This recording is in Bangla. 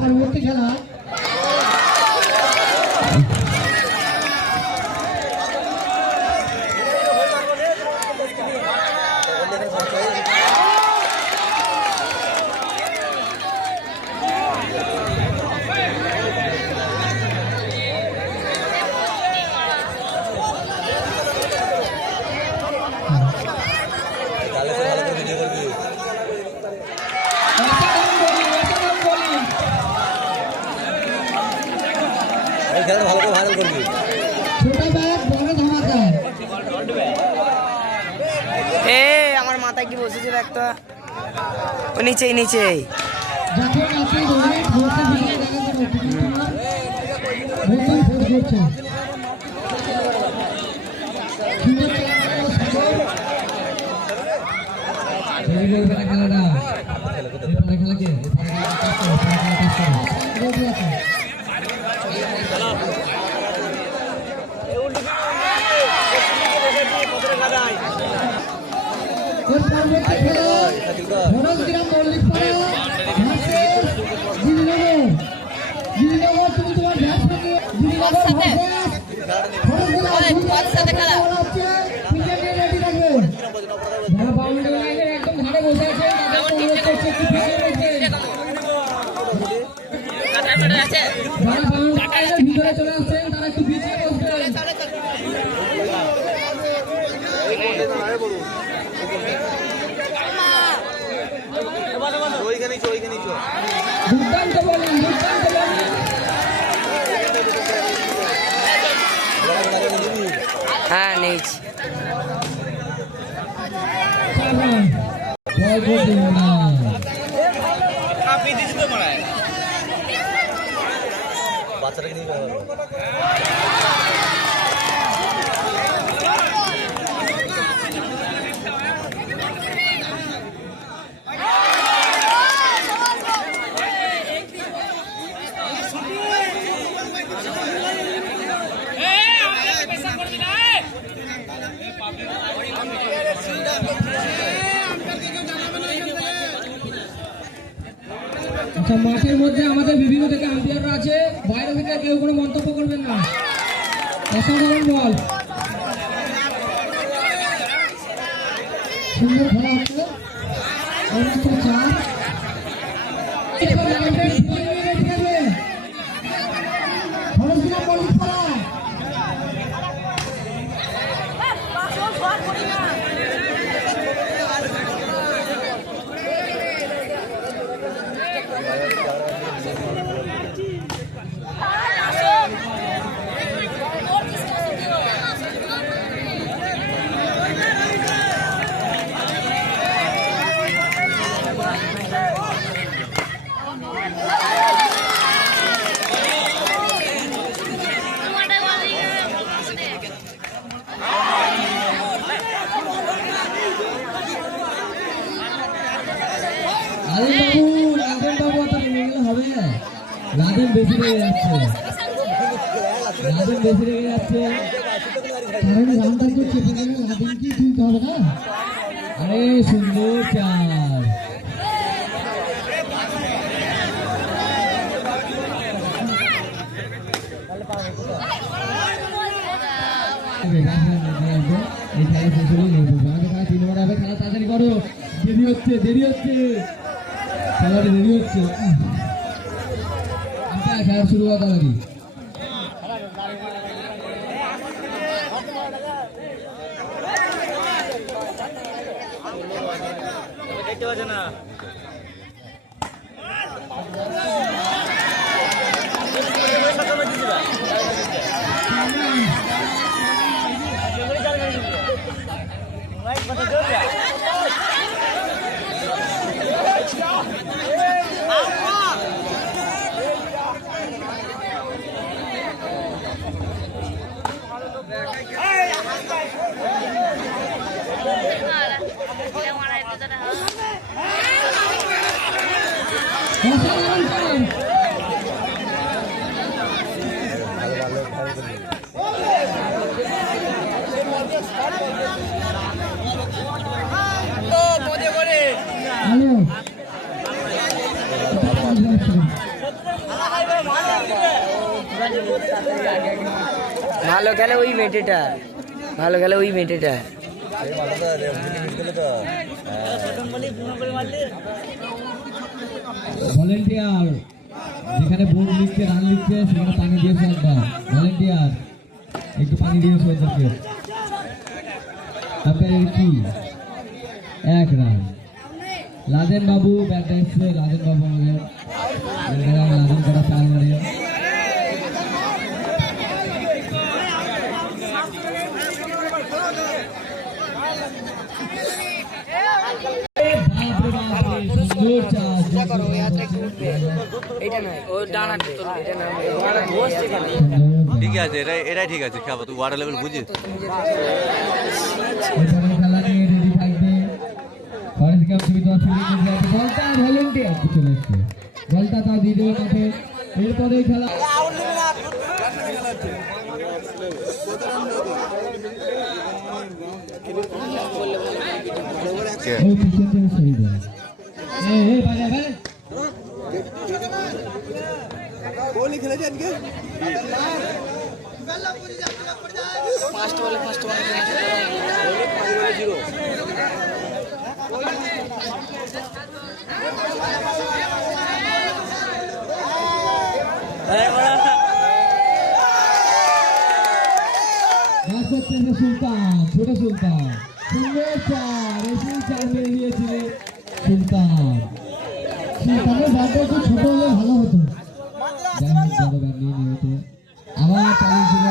পরবর্তী খেলা আমার মাথায় কি বসেছিল একটা নিচেই নিচেই ভিতরে চলে আসছেন তারা একটু পিছিয়ে দুর্দান্ত বলেন হ্যাঁ নিয়েছি বাচ্চাটাকে নিয়ে মাঠের মধ্যে আমাদের বিভিন্ন থেকে আম্পায়াররা আছে, বাইরে থেকে কেউ কোনো মন্তব্য করবেন না। অসাধারণ বল, সুন্দর খেলা হচ্ছে। লাদেন বেশি রেগে যাচ্ছে, রানটা তো চেপে গেলে লাদেনকে তুলতে হবে না। আরে সুন্দর চার, এই খেলা শেষ হলেই নেই, 3 ওভার হবে। খেলা তাড়াতাড়ি করো, দেরি হচ্ছে খেলাটা দেরি হচ্ছে। খেলা শুরু করা তাড়াতাড়ি। দেখতে পাচ্ছে না ভালো খেলে ওই মেটেটা, ভালো খেলে ওই মেটেটা। ভলেন্টিয়ার যেখানে বোর্ড লিখছে, রান লিখছে, সেখানে পানি দিয়েছে একবার। ভলেন্টিয়ার একটু পানি দিয়েছে ওদেরকে। আপনার কি 1 রান। লাদেন বাবু ব্যাট এসছে, লাদেন বাবু আমাদের লাদেন করা 4 মারে। ঠিক আছে, এটাই ঠিক আছে। খাবো তুই ওয়াটার লেভেল বুঝিস। বলটা তাও দিয়ে দেবে মাঠে। এরপরে খেলা কোহলি খেলেছে আজকে ফার্স্ট বলে 0 সুলতান, ছোট সুলতান, সুন্দর চার, এসে 4 মেরে দিয়েছিলেন সুলতান। সুলতানের ব্যাটটা একটু ছোট হলে ভালো হতো। বড় ব্যাট নিয়ে নিয়েছে, আবার চালিয়েছিল